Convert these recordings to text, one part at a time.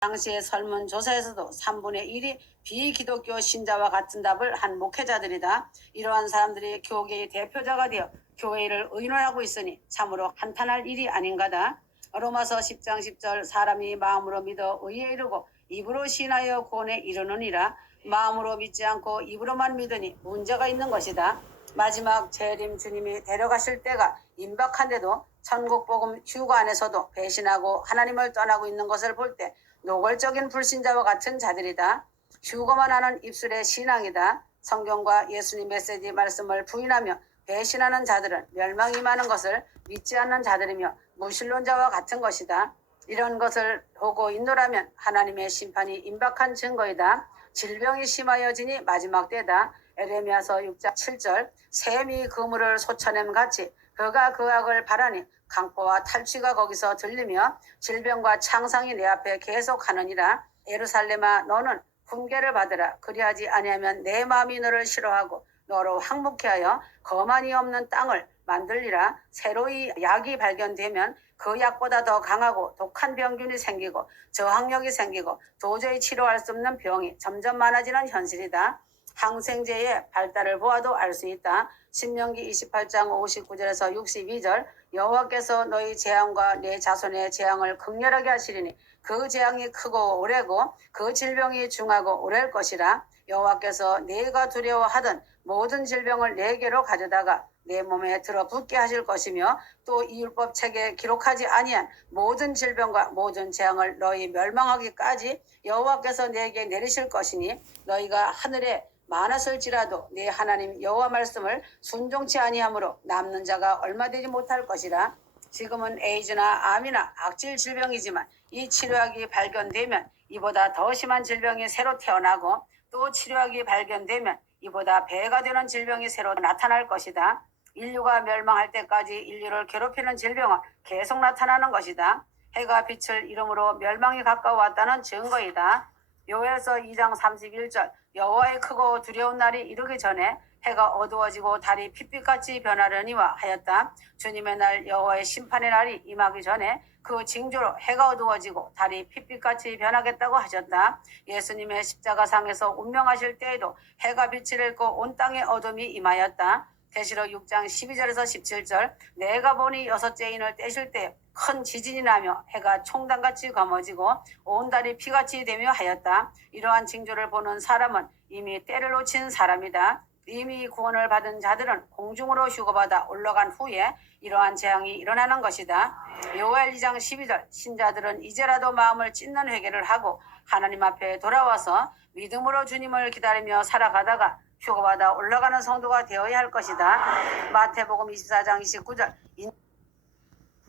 당시의 설문조사에서도 3분의 1이 비기독교 신자와 같은 답을 한 목회자들이다. 이러한 사람들이 교계의 대표자가 되어 교회를 의논하고 있으니 참으로 한탄할 일이 아닌가다. 로마서 10장 10절 사람이 마음으로 믿어 의에 이르고 입으로 신하여 구원에 이르느니라. 마음으로 믿지 않고 입으로만 믿으니 문제가 있는 것이다. 마지막 재림 주님이 데려가실 때가 임박한데도 천국복음 휴거 안에서도 배신하고 하나님을 떠나고 있는 것을 볼 때 노골적인 불신자와 같은 자들이다. 휴거만 하는 입술의 신앙이다. 성경과 예수님 메시지 말씀을 부인하며 배신하는 자들은 멸망이 임하는 것을 믿지 않는 자들이며 무신론자와 같은 것이다. 이런 것을 보고 있노라면 하나님의 심판이 임박한 증거이다. 질병이 심하여지니 마지막 때다. 에레미야서 6장 7절 샘이 그물을 솟아냄 같이 그가 그 악을 바라니 강포와 탈취가 거기서 들리며 질병과 창상이 내 앞에 계속하느니라. 예루살렘아 너는 훈계를 받으라. 그리하지 아니하면 내 마음이 너를 싫어하고 너로 항목케 하여 거만이 없는 땅을 만들리라. 새로이 약이 발견되면 그 약보다 더 강하고 독한 병균이 생기고 저항력이 생기고 도저히 치료할 수 없는 병이 점점 많아지는 현실이다. 항생제의 발달을 보아도 알 수 있다. 신명기 28장 59절에서 62절 여호와께서 너희 재앙과 내 자손의 재앙을 극렬하게 하시리니 그 재앙이 크고 오래고 그 질병이 중하고 오래일 것이라. 여호와께서 네가 두려워하던 모든 질병을 내게로 가져다가 내 몸에 들어붙게 하실 것이며 또 이 율법 책에 기록하지 아니한 모든 질병과 모든 재앙을 너희 멸망하기까지 여호와께서 내게 내리실 것이니 너희가 하늘에 많았을지라도 내 하나님 여호와 말씀을 순종치 아니하므로 남는 자가 얼마 되지 못할 것이라. 지금은 에이즈나 암이나 악질 질병이지만 이 치료약이 발견되면 이보다 더 심한 질병이 새로 태어나고 또 치료약이 발견되면 이보다 배가 되는 질병이 새로 나타날 것이다. 인류가 멸망할 때까지 인류를 괴롭히는 질병은 계속 나타나는 것이다. 해가 빛을 잃음으로 멸망이 가까워왔다는 증거이다. 요엘서 2장 31절 여호와의 크고 두려운 날이 이르기 전에 해가 어두워지고 달이 핏빛같이 변하려니와 하였다. 주님의 날 여호와의 심판의 날이 임하기 전에 그 징조로 해가 어두워지고 달이 핏빛같이 변하겠다고 하셨다. 예수님의 십자가상에서 운명하실 때에도 해가 빛을 잃고 온 땅에 어둠이 임하였다. 계시록 6장 12절에서 17절 내가 보니 여섯째 인을 떼실 때 큰 지진이 나며 해가 총단같이 검어지고 온 달이 피같이 되며 하였다. 이러한 징조를 보는 사람은 이미 때를 놓친 사람이다. 이미 구원을 받은 자들은 공중으로 휴거받아 올라간 후에 이러한 재앙이 일어나는 것이다. 요엘 2장 12절 신자들은 이제라도 마음을 찢는 회개를 하고 하나님 앞에 돌아와서 믿음으로 주님을 기다리며 살아가다가 휴거받아 올라가는 성도가 되어야 할 것이다. 마태복음 24장 29절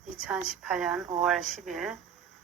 2018년 5월 10일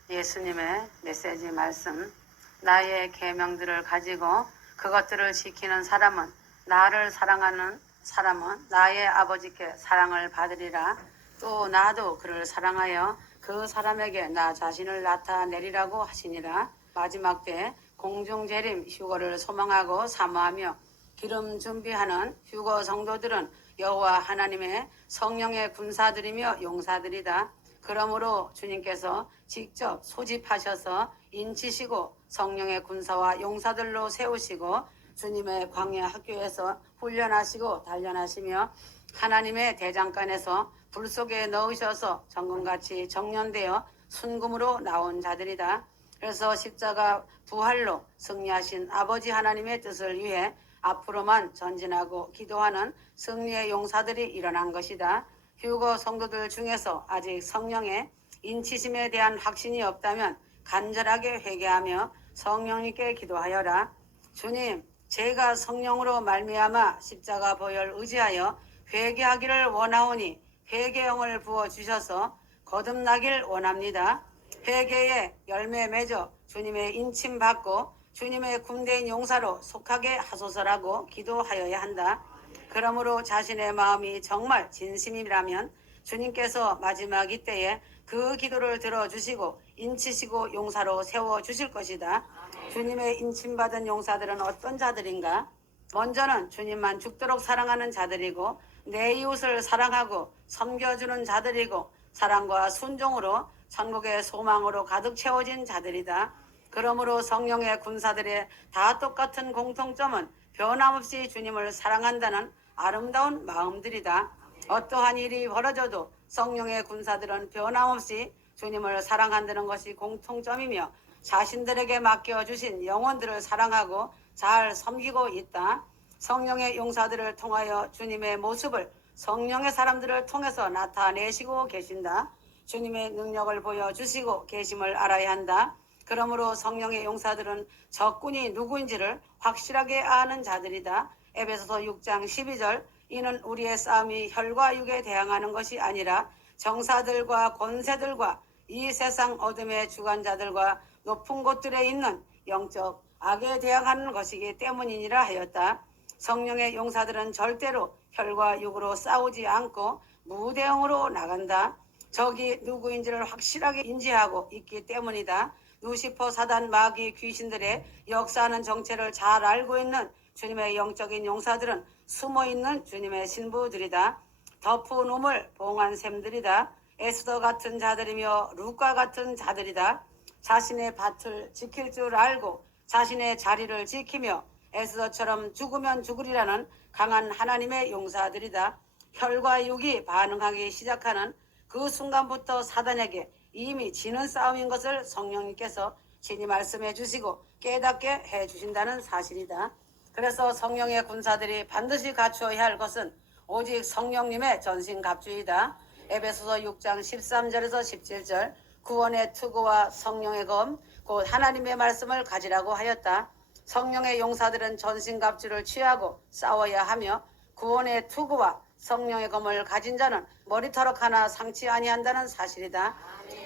예수님의 메시지 말씀 나의 계명들을 가지고 그것들을 지키는 사람은 나를 사랑하는 사람은 나의 아버지께 사랑을 받으리라. 또 나도 그를 사랑하여 그 사람에게 나 자신을 나타내리라고 하시니라. 마지막 때 공중재림 휴거를 소망하고 사모하며 기름 준비하는 휴거 성도들은 여호와 하나님의 성령의 군사들이며 용사들이다. 그러므로 주님께서 직접 소집하셔서 인치시고 성령의 군사와 용사들로 세우시고 주님의 광야 학교에서 훈련하시고 단련하시며 하나님의 대장간에서 불 속에 넣으셔서 정금같이 정련되어 순금으로 나온 자들이다. 그래서 십자가 부활로 승리하신 아버지 하나님의 뜻을 위해 앞으로만 전진하고 기도하는 승리의 용사들이 일어난 것이다. 휴거 성도들 중에서 아직 성령의 인치심에 대한 확신이 없다면 간절하게 회개하며 성령님께 기도하여라. 주님, 제가 성령으로 말미암아 십자가 보혈 의지하여 회개하기를 원하오니 회개형을 부어주셔서 거듭나길 원합니다. 회개에 열매 맺어 주님의 인침 받고 주님의 군대인 용사로 속하게 하소서라고 기도하여야 한다. 그러므로 자신의 마음이 정말 진심이라면 주님께서 마지막 이때에 그 기도를 들어주시고 인치시고 용사로 세워주실 것이다. 주님의 인침받은 용사들은 어떤 자들인가? 먼저는 주님만 죽도록 사랑하는 자들이고 내 이웃을 사랑하고 섬겨주는 자들이고 사랑과 순종으로 천국의 소망으로 가득 채워진 자들이다. 그러므로 성령의 군사들의 다 똑같은 공통점은 변함없이 주님을 사랑한다는 아름다운 마음들이다. 어떠한 일이 벌어져도 성령의 군사들은 변함없이 주님을 사랑한다는 것이 공통점이며 자신들에게 맡겨주신 영혼들을 사랑하고 잘 섬기고 있다. 성령의 용사들을 통하여 주님의 모습을 성령의 사람들을 통해서 나타내시고 계신다. 주님의 능력을 보여주시고 계심을 알아야 한다. 그러므로 성령의 용사들은 적군이 누구인지를 확실하게 아는 자들이다. 에베소서 6장 12절 이는 우리의 싸움이 혈과 육에 대항하는 것이 아니라 정사들과 권세들과 이 세상 어둠의 주관자들과 높은 곳들에 있는 영적 악에 대항하는 것이기 때문이니라 하였다. 성령의 용사들은 절대로 혈과 육으로 싸우지 않고 무대응으로 나간다. 적이 누구인지를 확실하게 인지하고 있기 때문이다. 루시퍼 사단 마귀 귀신들의 역사하는 정체를 잘 알고 있는 주님의 영적인 용사들은 숨어있는 주님의 신부들이다. 덮은 우물 봉한 샘들이다. 에스더 같은 자들이며 루카 같은 자들이다. 자신의 밭을 지킬 줄 알고 자신의 자리를 지키며 에스더처럼 죽으면 죽으리라는 강한 하나님의 용사들이다. 혈과 육이 반응하기 시작하는 그 순간부터 사단에게 이미 지는 싸움인 것을 성령님께서 친히 말씀해 주시고 깨닫게 해 주신다는 사실이다. 그래서 성령의 군사들이 반드시 갖추어야 할 것은 오직 성령님의 전신갑주이다. 에베소서 6장 13절에서 17절 구원의 투구와 성령의 검 곧 하나님의 말씀을 가지라고 하였다. 성령의 용사들은 전신갑주를 취하고 싸워야 하며 구원의 투구와 성령의 검을 가진 자는 머리털럭 하나 상치 아니한다는 사실이다.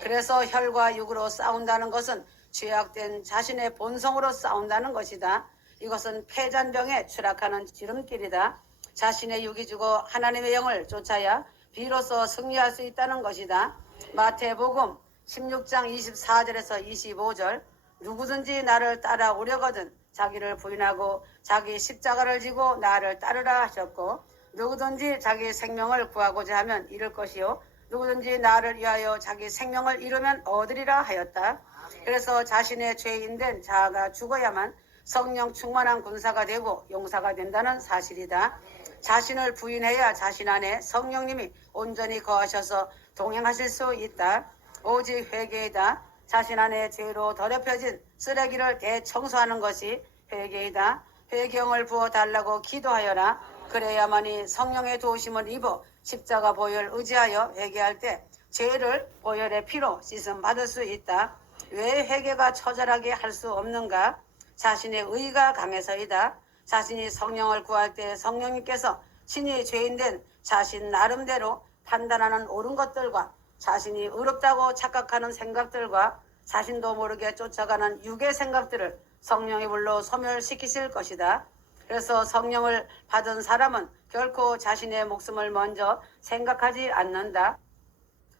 그래서 혈과 육으로 싸운다는 것은 죄악된 자신의 본성으로 싸운다는 것이다. 이것은 패잔병에 추락하는 지름길이다. 자신의 육이 죽어 하나님의 영을 쫓아야 비로소 승리할 수 있다는 것이다. 마태복음 16장 24절에서 25절 누구든지 나를 따라오려거든 자기를 부인하고 자기 십자가를 지고 나를 따르라 하셨고 누구든지 자기 생명을 구하고자 하면 잃을 것이요 누구든지 나를 위하여 자기 생명을 잃으면 얻으리라 하였다. 그래서 자신의 죄인된 자아가 죽어야만 성령 충만한 군사가 되고 용사가 된다는 사실이다. 자신을 부인해야 자신 안에 성령님이 온전히 거하셔서 동행하실 수 있다. 오직 회개이다. 자신 안에 죄로 더럽혀진 쓰레기를 대청소하는 것이 회개이다. 회개형을 부어달라고 기도하여라. 그래야만이 성령의 도우심을 입어 십자가 보혈 의지하여 회개할 때 죄를 보혈의 피로 씻음 받을 수 있다. 왜 회개가 처절하게 할 수 없는가? 자신의 의가 강해서이다. 자신이 성령을 구할 때 성령님께서 친히 죄인된 자신 나름대로 판단하는 옳은 것들과 자신이 의롭다고 착각하는 생각들과 자신도 모르게 쫓아가는 육의 생각들을 성령의 불로 소멸시키실 것이다. 그래서 성령을 받은 사람은 결코 자신의 목숨을 먼저 생각하지 않는다.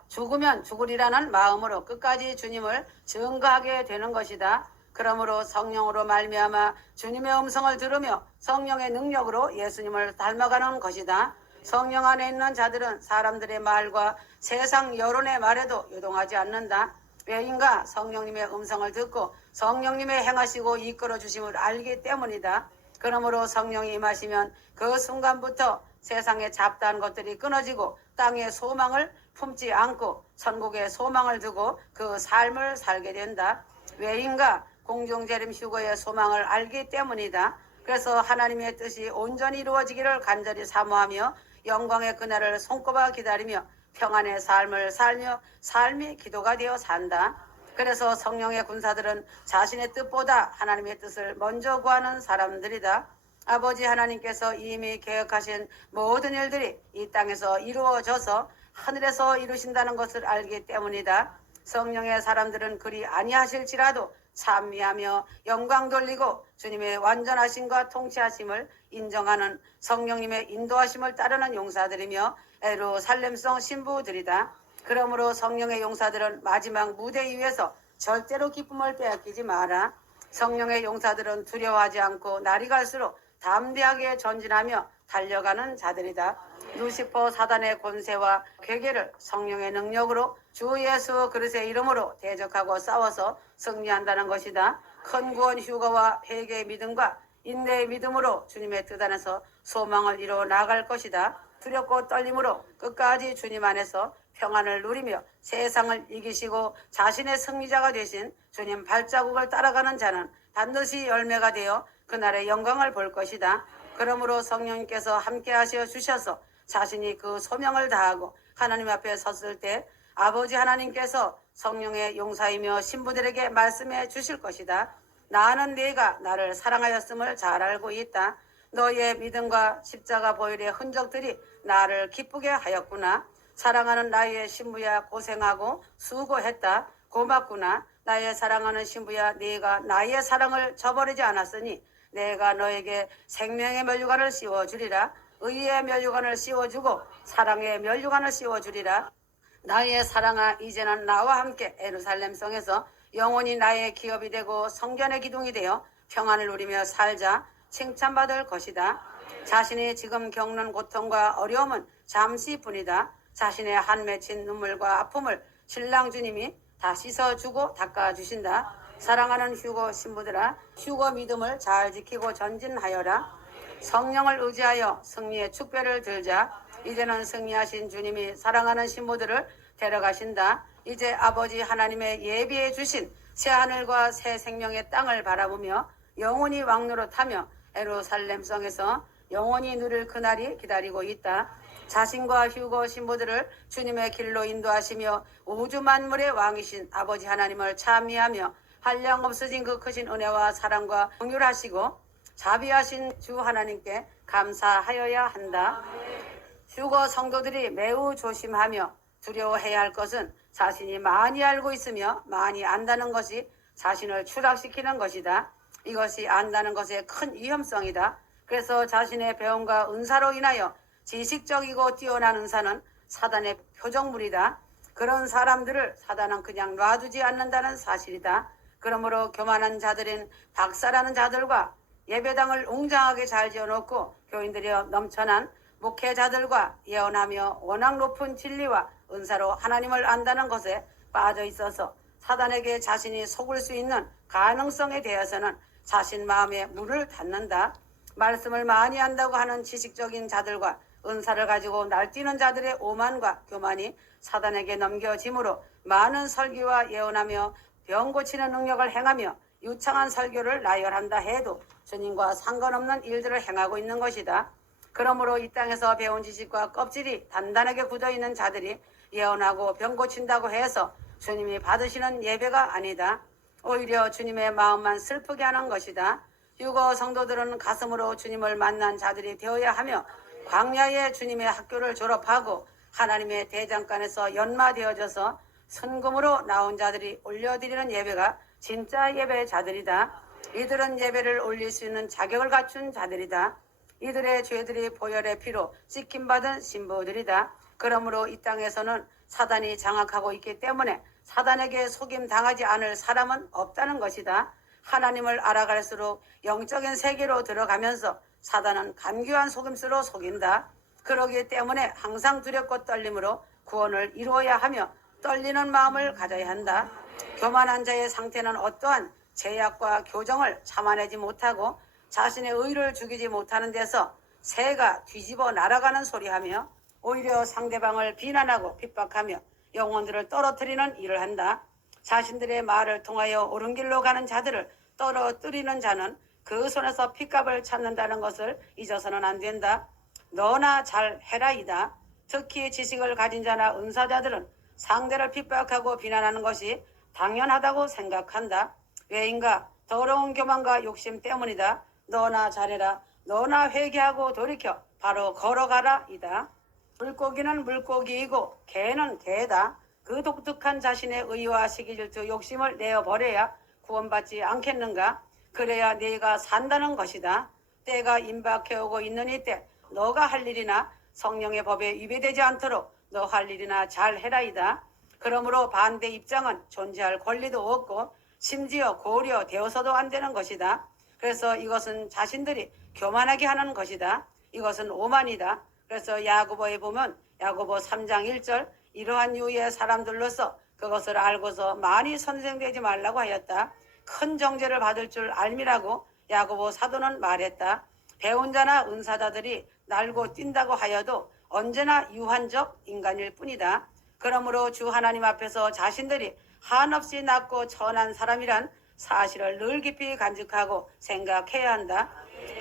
죽으면 죽으리라는 마음으로 끝까지 주님을 증거하게 되는 것이다. 그러므로 성령으로 말미암아 주님의 음성을 들으며 성령의 능력으로 예수님을 닮아가는 것이다. 성령 안에 있는 자들은 사람들의 말과 세상 여론의 말에도 요동하지 않는다. 왜인가? 성령님의 음성을 듣고 성령님의 행하시고 이끌어 주심을 알기 때문이다. 그러므로 성령이 임하시면 그 순간부터 세상의 잡다한 것들이 끊어지고 땅의 소망을 품지 않고 천국의 소망을 두고 그 삶을 살게 된다. 왜인가? 공중재림 휴거의 소망을 알기 때문이다. 그래서 하나님의 뜻이 온전히 이루어지기를 간절히 사모하며 영광의 그날을 손꼽아 기다리며 평안의 삶을 살며 삶이 기도가 되어 산다. 그래서 성령의 군사들은 자신의 뜻보다 하나님의 뜻을 먼저 구하는 사람들이다. 아버지 하나님께서 이미 계획하신 모든 일들이 이 땅에서 이루어져서 하늘에서 이루신다는 것을 알기 때문이다. 성령의 사람들은 그리 아니하실지라도 찬미하며 영광 돌리고 주님의 완전하심과 통치하심을 인정하는 성령님의 인도하심을 따르는 용사들이며 예루살렘성 신부들이다. 그러므로 성령의 용사들은 마지막 무대 위에서 절대로 기쁨을 빼앗기지 마라. 성령의 용사들은 두려워하지 않고 날이 갈수록 담대하게 전진하며 달려가는 자들이다. 루시퍼 사단의 권세와 괴계를 성령의 능력으로 주 예수 그리스도의 이름으로 대적하고 싸워서 승리한다는 것이다. 큰 구원 휴거와 회개의 믿음과 인내의 믿음으로 주님의 뜻 안에서 소망을 이루어 나갈 것이다. 두렵고 떨림으로 끝까지 주님 안에서 평안을 누리며 세상을 이기시고 자신의 승리자가 되신 주님 발자국을 따라가는 자는 반드시 열매가 되어 그날의 영광을 볼 것이다. 그러므로 성령님께서 함께 하시어 주셔서 자신이 그 소명을 다하고 하나님 앞에 섰을 때 아버지 하나님께서 성령의 용사이며 신부들에게 말씀해 주실 것이다. 나는 네가 나를 사랑하였음을 잘 알고 있다. 너의 믿음과 십자가 보혈의 흔적들이 나를 기쁘게 하였구나. 사랑하는 나의 신부야, 고생하고 수고했다. 고맙구나. 나의 사랑하는 신부야, 네가 나의 사랑을 저버리지 않았으니 내가 너에게 생명의 면류관을 씌워주리라. 의의 면류관을 씌워주고 사랑의 면류관을 씌워주리라. 나의 사랑아, 이제는 나와 함께 예루살렘 성에서 영원히 나의 기업이 되고 성전의 기둥이 되어 평안을 누리며 살자. 칭찬받을 것이다. 자신이 지금 겪는 고통과 어려움은 잠시뿐이다. 자신의 한 맺힌 눈물과 아픔을 신랑 주님이 다 씻어주고 닦아주신다. 사랑하는 휴거 신부들아, 휴거 믿음을 잘 지키고 전진하여라. 성령을 의지하여 승리의 축배를 들자. 이제는 승리하신 주님이 사랑하는 신부들을 데려가신다. 이제 아버지 하나님의 예비해 주신 새하늘과 새 생명의 땅을 바라보며 영원히 왕노릇하며 예루살렘 성에서 영원히 누릴 그날이 기다리고 있다. 자신과 휴거 신부들을 주님의 길로 인도하시며 우주 만물의 왕이신 아버지 하나님을 찬미하며 한량 없어진 그 크신 은혜와 사랑과 긍휼하시고 자비하신 주 하나님께 감사하여야 한다. 휴거 성도들이 매우 조심하며 두려워해야 할 것은 자신이 많이 알고 있으며 많이 안다는 것이 자신을 추락시키는 것이다. 이것이 안다는 것의 큰 위험성이다. 그래서 자신의 배움과 은사로 인하여 지식적이고 뛰어난 은사는 사단의 표적물이다. 그런 사람들을 사단은 그냥 놔두지 않는다는 사실이다. 그러므로 교만한 자들인 박사라는 자들과 예배당을 웅장하게 잘 지어놓고 교인들이 넘쳐난 목회자들과 예언하며 워낙 높은 진리와 은사로 하나님을 안다는 것에 빠져 있어서 사단에게 자신이 속을 수 있는 가능성에 대해서는 자신 마음에 물을 닫는다. 말씀을 많이 한다고 하는 지식적인 자들과 은사를 가지고 날뛰는 자들의 오만과 교만이 사단에게 넘겨지므로 많은 설교와 예언하며 병 고치는 능력을 행하며 유창한 설교를 나열한다 해도 주님과 상관없는 일들을 행하고 있는 것이다. 그러므로 이 땅에서 배운 지식과 껍질이 단단하게 굳어있는 자들이 예언하고 병 고친다고 해서 주님이 받으시는 예배가 아니다. 오히려 주님의 마음만 슬프게 하는 것이다. 휴거 성도들은 가슴으로 주님을 만난 자들이 되어야 하며 광야의 주님의 학교를 졸업하고 하나님의 대장간에서 연마되어져서 순금으로 나온 자들이 올려드리는 예배가 진짜 예배의 자들이다. 이들은 예배를 올릴 수 있는 자격을 갖춘 자들이다. 이들의 죄들이 보혈의 피로 씻김받은 신부들이다. 그러므로 이 땅에서는 사단이 장악하고 있기 때문에 사단에게 속임 당하지 않을 사람은 없다는 것이다. 하나님을 알아갈수록 영적인 세계로 들어가면서 사단은 간교한 속임수로 속인다. 그러기 때문에 항상 두렵고 떨림으로 구원을 이루어야 하며 떨리는 마음을 가져야 한다. 교만한 자의 상태는 어떠한 제약과 교정을 참아내지 못하고 자신의 의를 죽이지 못하는 데서 새가 뒤집어 날아가는 소리하며 오히려 상대방을 비난하고 핍박하며 영혼들을 떨어뜨리는 일을 한다. 자신들의 말을 통하여 옳은 길로 가는 자들을 떨어뜨리는 자는 그 손에서 핏값을 찾는다는 것을 잊어서는 안 된다. 너나 잘 해라이다. 특히 지식을 가진 자나 은사자들은 상대를 핍박하고 비난하는 것이 당연하다고 생각한다. 왜인가? 더러운 교만과 욕심 때문이다. 너나 잘해라. 너나 회개하고 돌이켜 바로 걸어가라 이다. 물고기는 물고기이고 개는 개다. 그 독특한 자신의 의와 시기질투 욕심을 내어버려야 구원받지 않겠는가? 그래야 네가 산다는 것이다. 때가 임박해오고 있는 이때 너가 할 일이나 성령의 법에 위배되지 않도록 너 할 일이나 잘 해라이다. 그러므로 반대 입장은 존재할 권리도 없고 심지어 고려되어서도 안 되는 것이다. 그래서 이것은 자신들이 교만하게 하는 것이다. 이것은 오만이다. 그래서 야고보에 보면 야고보 3장 1절 이러한 유의 사람들로서 그것을 알고서 많이 선생되지 말라고 하였다. 큰 정죄를 받을 줄 알미라고 야고보 사도는 말했다. 배운 자나 은사자들이 날고 뛴다고 하여도 언제나 유한적 인간일 뿐이다. 그러므로 주 하나님 앞에서 자신들이 한없이 낮고 천한 사람이란 사실을 늘 깊이 간직하고 생각해야 한다.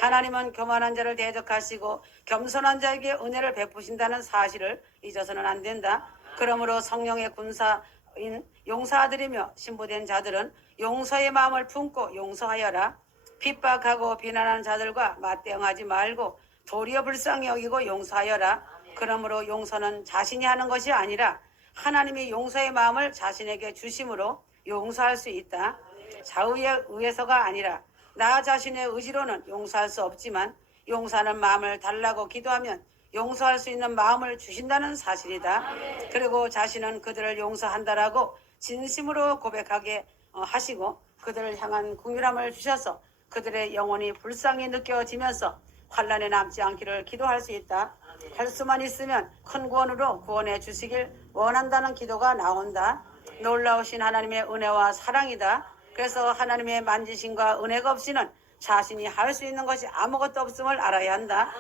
하나님은 교만한 자를 대적하시고 겸손한 자에게 은혜를 베푸신다는 사실을 잊어서는 안 된다. 그러므로 성령의 군사인 용사들이며 신부된 자들은 용서의 마음을 품고 용서하여라. 핍박하고 비난하는 자들과 맞대응하지 말고 도리어 불쌍히 여기고 용서하여라. 그러므로 용서는 자신이 하는 것이 아니라 하나님이 용서의 마음을 자신에게 주심으로 용서할 수 있다. 자의에 의해서가 아니라 나 자신의 의지로는 용서할 수 없지만 용서하는 마음을 달라고 기도하면 용서할 수 있는 마음을 주신다는 사실이다. 그리고 자신은 그들을 용서한다라고 진심으로 고백하게 하시고 그들을 향한 긍휼함을 주셔서 그들의 영혼이 불쌍히 느껴지면서 환난에 남지 않기를 기도할 수 있다. 할 수만 있으면 큰 구원으로 구원해 주시길 원한다는 기도가 나온다. 놀라우신 하나님의 은혜와 사랑이다. 그래서 하나님의 만지심과 은혜가 없이는 자신이 할 수 있는 것이 아무것도 없음을 알아야 한다.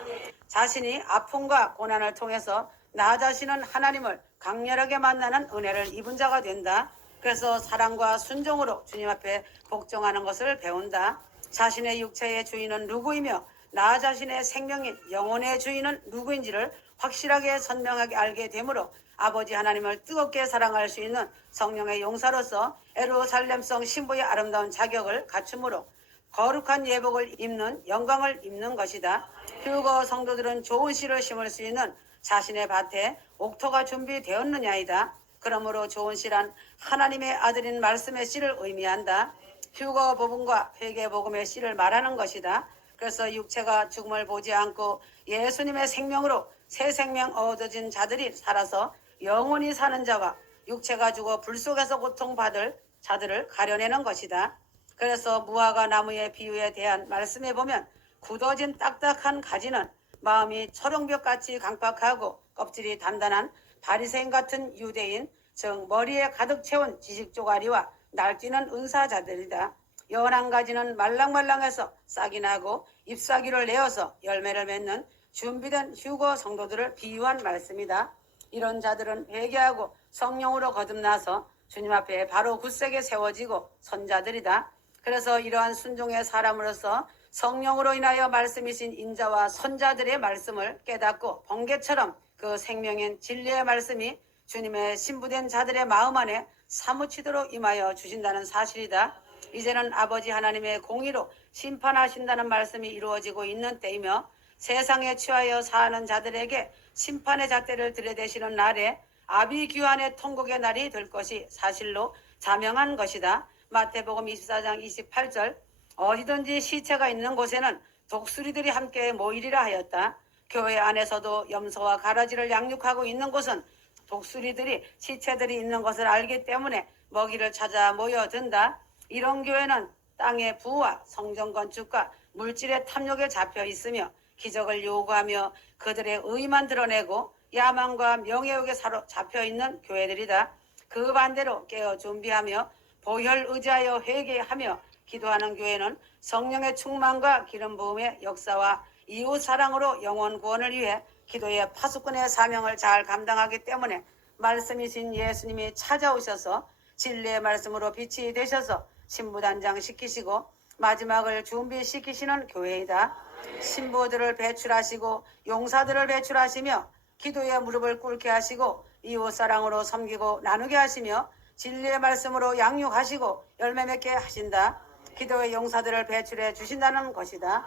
자신이 아픔과 고난을 통해서 나 자신은 하나님을 강렬하게 만나는 은혜를 입은 자가 된다. 그래서 사랑과 순종으로 주님 앞에 복종하는 것을 배운다. 자신의 육체의 주인은 누구이며 나 자신의 생명인 영혼의 주인은 누구인지를 확실하게 선명하게 알게 되므로 아버지 하나님을 뜨겁게 사랑할 수 있는 성령의 용사로서 예루살렘성 신부의 아름다운 자격을 갖춤으로 거룩한 예복을 입는 영광을 입는 것이다. 휴거 성도들은 좋은 씨를 심을 수 있는 자신의 밭에 옥토가 준비되었느냐이다. 그러므로 좋은 씨란 하나님의 아들인 말씀의 씨를 의미한다. 휴거 복음과 회개 복음의 씨를 말하는 것이다. 그래서 육체가 죽음을 보지 않고 예수님의 생명으로 새 생명 얻어진 자들이 살아서 영원히 사는 자와 육체가 죽어 불 속에서 고통받을 자들을 가려내는 것이다. 그래서 무화과 나무의 비유에 대한 말씀에 보면 굳어진 딱딱한 가지는 마음이 초롱벽같이 강팍하고 껍질이 단단한 바리새인 같은 유대인, 즉 머리에 가득 채운 지식 조가리와 날뛰는 은사자들이다. 연한 가지는 말랑말랑해서 싹이 나고 잎사귀를 내어서 열매를 맺는 준비된 휴거 성도들을 비유한 말씀이다. 이런 자들은 회개하고 성령으로 거듭나서 주님 앞에 바로 굳세게 세워지고 선자들이다. 그래서 이러한 순종의 사람으로서 성령으로 인하여 말씀이신 인자와 선자들의 말씀을 깨닫고 번개처럼 그 생명인 진리의 말씀이 주님의 신부된 자들의 마음 안에 사무치도록 임하여 주신다는 사실이다. 이제는 아버지 하나님의 공의로 심판하신다는 말씀이 이루어지고 있는 때이며 세상에 취하여 사는 자들에게 심판의 잣대를 들이대시는 날에 아비규환의 통곡의 날이 될 것이 사실로 자명한 것이다. 마태복음 24장 28절 어디든지 시체가 있는 곳에는 독수리들이 함께 모이리라 하였다. 교회 안에서도 염소와 가라지를 양육하고 있는 곳은 독수리들이 시체들이 있는 것을 알기 때문에 먹이를 찾아 모여든다. 이런 교회는 땅의 부와 성전 건축과 물질의 탐욕에 잡혀 있으며 기적을 요구하며 그들의 의만 드러내고 야망과 명예욕에 사로잡혀 있는 교회들이다. 그 반대로 깨어 준비하며 보혈 의지하여 회개하며 기도하는 교회는 성령의 충만과 기름 부음의 역사와 이웃 사랑으로 영혼 구원을 위해 기도의 파수꾼의 사명을 잘 감당하기 때문에 말씀이신 예수님이 찾아오셔서 진리의 말씀으로 빛이 되셔서 신부단장 시키시고 마지막을 준비시키시는 교회이다. 신부들을 배출하시고 용사들을 배출하시며 기도의 무릎을 꿇게 하시고 이웃 사랑으로 섬기고 나누게 하시며 진리의 말씀으로 양육하시고 열매 맺게 하신다. 기도의 용사들을 배출해 주신다는 것이다.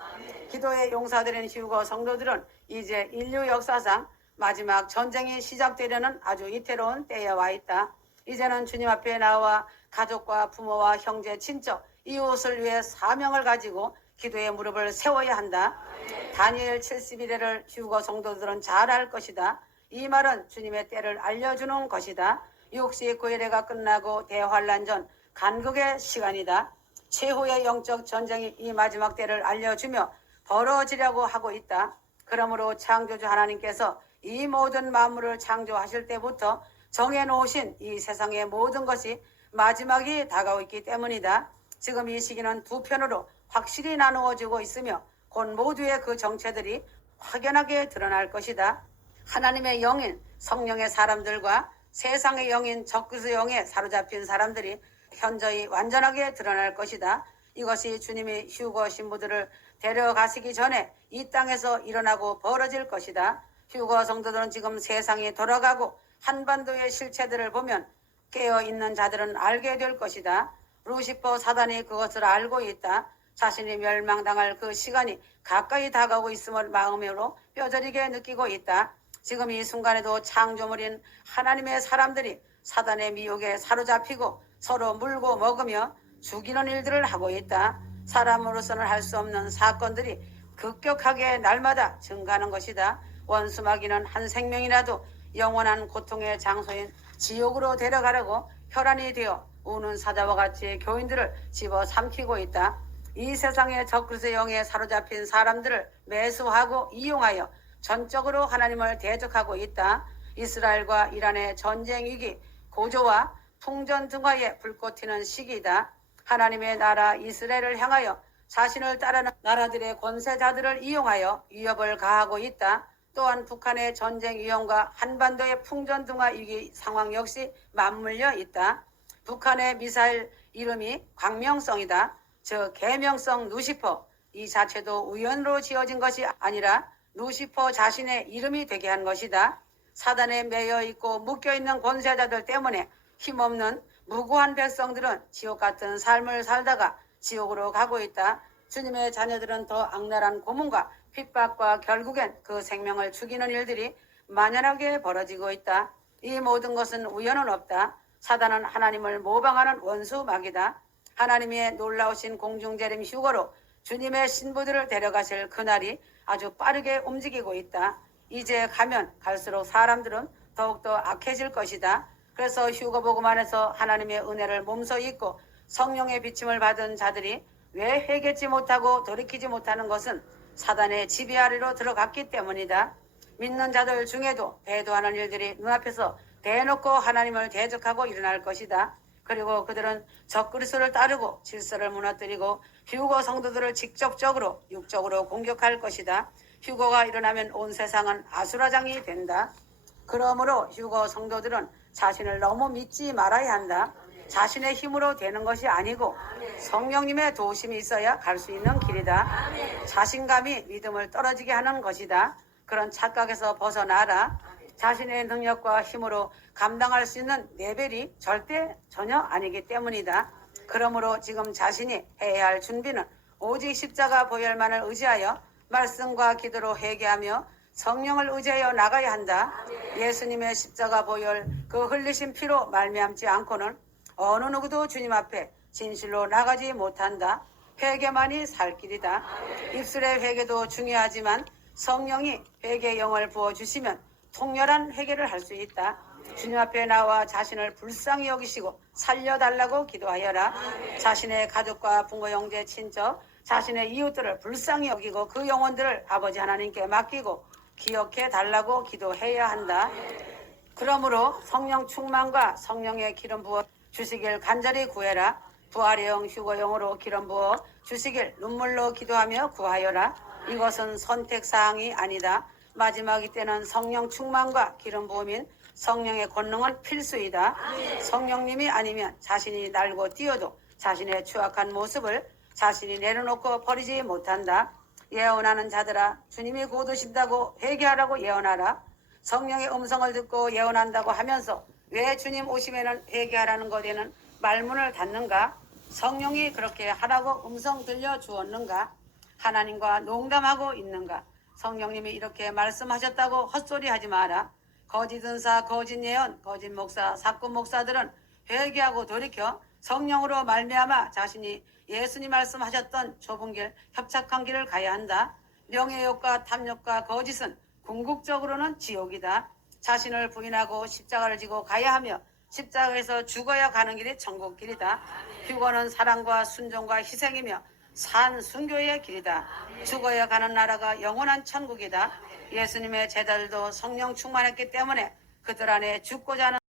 기도의 용사들인 휴거 성도들은 이제 인류 역사상 마지막 전쟁이 시작되려는 아주 이태로운 때에 와 있다. 이제는 주님 앞에 나와 가족과 부모와 형제, 친척, 이웃을 위해 사명을 가지고 기도의 무릎을 세워야 한다. 다니엘 70일에를 휴거 성도들은 잘 알 것이다. 이 말은 주님의 때를 알려주는 것이다. 69일에가 끝나고 대환란 전 간극의 시간이다. 최후의 영적 전쟁이 이 마지막 때를 알려주며 벌어지려고 하고 있다. 그러므로 창조주 하나님께서 이 모든 만물을 창조하실 때부터 정해놓으신 이 세상의 모든 것이 마지막이 다가오고 있기 때문이다. 지금 이 시기는 두 편으로 확실히 나누어지고 있으며 곧 모두의 그 정체들이 확연하게 드러날 것이다. 하나님의 영인 성령의 사람들과 세상의 영인 적그리스도의 영에 사로잡힌 사람들이 현저히 완전하게 드러날 것이다. 이것이 주님이 휴거 신부들을 데려가시기 전에 이 땅에서 일어나고 벌어질 것이다. 휴거 성도들은 지금 세상이 돌아가고 한반도의 실체들을 보면 깨어있는 자들은 알게 될 것이다. 루시퍼 사단이 그것을 알고 있다. 자신이 멸망당할 그 시간이 가까이 다가오고 있음을 마음으로 뼈저리게 느끼고 있다. 지금 이 순간에도 창조물인 하나님의 사람들이 사단의 미혹에 사로잡히고 서로 물고 먹으며 죽이는 일들을 하고 있다. 사람으로서는 할 수 없는 사건들이 급격하게 날마다 증가하는 것이다. 원수마귀는 한 생명이라도 영원한 고통의 장소인 지옥으로 데려가려고 혈안이 되어 우는 사자와 같이 교인들을 집어삼키고 있다. 이 세상의 적그리스도의 영에 사로잡힌 사람들을 매수하고 이용하여 전적으로 하나님을 대적하고 있다. 이스라엘과 이란의 전쟁 위기, 고조와 풍전 등화에 불꽃 튀는 시기이다. 하나님의 나라 이스라엘을 향하여 자신을 따르는 나라들의 권세자들을 이용하여 위협을 가하고 있다. 또한 북한의 전쟁 위험과 한반도의 풍전 등화 위기 상황 역시 맞물려 있다. 북한의 미사일 이름이 광명성이다. 즉 계명성 루시퍼, 이 자체도 우연으로 지어진 것이 아니라 루시퍼 자신의 이름이 되게 한 것이다. 사단에 매여 있고 묶여 있는 권세자들 때문에 힘없는 무고한 백성들은 지옥 같은 삶을 살다가 지옥으로 가고 있다. 주님의 자녀들은 더 악랄한 고문과 핍박과 결국엔 그 생명을 죽이는 일들이 만연하게 벌어지고 있다. 이 모든 것은 우연은 없다. 사단은 하나님을 모방하는 원수 마귀다. 하나님의 놀라우신 공중재림 휴거로 주님의 신부들을 데려가실 그날이 아주 빠르게 움직이고 있다. 이제 가면 갈수록 사람들은 더욱더 악해질 것이다. 그래서 휴거복음 안에서 하나님의 은혜를 몸소 잊고 성령의 비침을 받은 자들이 왜 회개치 못하고 돌이키지 못하는 것은 사단의 지배 아래로 들어갔기 때문이다. 믿는 자들 중에도 배도하는 일들이 눈앞에서 대놓고 하나님을 대적하고 일어날 것이다. 그리고 그들은 적그리스도를 따르고 질서를 무너뜨리고 휴거 성도들을 직접적으로 육적으로 공격할 것이다. 휴거가 일어나면 온 세상은 아수라장이 된다. 그러므로 휴거 성도들은 자신을 너무 믿지 말아야 한다. 자신의 힘으로 되는 것이 아니고 성령님의 도우심이 있어야 갈 수 있는 길이다. 자신감이 믿음을 떨어지게 하는 것이다. 그런 착각에서 벗어나라. 자신의 능력과 힘으로 감당할 수 있는 레벨이 절대 전혀 아니기 때문이다. 그러므로 지금 자신이 해야 할 준비는 오직 십자가 보혈만을 의지하여 말씀과 기도로 회개하며 성령을 의지하여 나가야 한다. 예수님의 십자가 보혈 그 흘리신 피로 말미암지 않고는 어느 누구도 주님 앞에 진실로 나가지 못한다. 회개만이 살 길이다. 입술의 회개도 중요하지만 성령이 회개의 영을 부어주시면 통렬한 회개를 할 수 있다. 주님 앞에 나와 자신을 불쌍히 여기시고 살려달라고 기도하여라. 자신의 가족과 부모, 형제, 친척, 자신의 이웃들을 불쌍히 여기고 그 영혼들을 아버지 하나님께 맡기고 기억해 달라고 기도해야 한다. 그러므로 성령 충만과 성령의 기름 부어 주시길 간절히 구해라. 부활의 휴거용으로 기름 부어 주시길 눈물로 기도하며 구하여라. 이것은 선택사항이 아니다. 마지막 이때는 성령 충만과 기름 부음인 성령의 권능은 필수이다. 성령님이 아니면 자신이 날고 뛰어도 자신의 추악한 모습을 자신이 내려놓고 버리지 못한다. 예언하는 자들아, 주님이 곧 오신다고 회개하라고 예언하라. 성령의 음성을 듣고 예언한다고 하면서 왜 주님 오시면은 회개하라는 것에는 말문을 닫는가? 성령이 그렇게 하라고 음성 들려주었는가? 하나님과 농담하고 있는가? 성령님이 이렇게 말씀하셨다고 헛소리하지 마라. 거짓 은사, 거짓 예언, 거짓 목사, 사꾼 목사들은 회개하고 돌이켜 성령으로 말미암아 자신이 예수님 말씀하셨던 좁은 길, 협착한 길을 가야 한다. 명예욕과 탐욕과 거짓은 궁극적으로는 지옥이다. 자신을 부인하고 십자가를 지고 가야 하며 십자가에서 죽어야 가는 길이 천국 길이다. 휴거는 사랑과 순종과 희생이며 산 순교의 길이다. 죽어야 가는 나라가 영원한 천국이다. 예수님의 제자들도 성령 충만했기 때문에 그들 안에 죽고자 하는